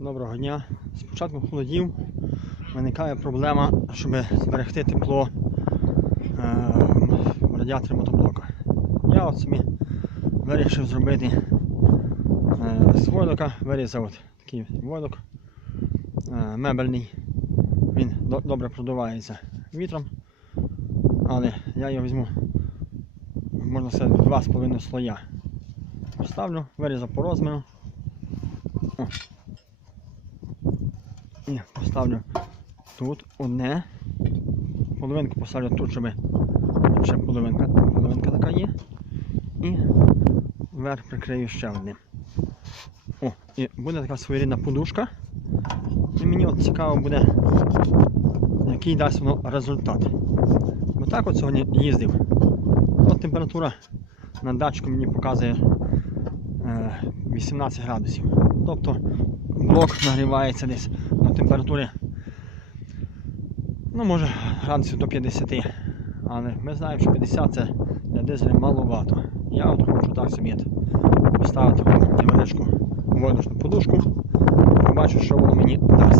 Доброго дня. З початку холодів виникає проблема, щоб зберегти тепло е, в радіаторі мотоблока. Я от собі вирішив зробити е, з войлока, вирізав такий войлок е, мебельний. Він добре продувається вітром, але я його візьму, можна сказати, два з половиною слоя. Поставлю, вирізав по розміру. О. І поставлю тут одне. Половинку поставлю тут, щоб ще половинка, половинка така є. І вверх прикрию ще одним. О, і буде така своєрідна подушка. І мені от цікаво буде, який дасть воно результат. Бо так от сьогодні їздив. От температура на датчику мені показує е, 18 градусів. Тобто блок нагрівається десь температури, ну може градусів до 50. Але ми знаємо, що 50 це для дизеля маловато. Я от хочу так собі поставити невеличку войлочну подушку. Побачу, що воно мені дасть,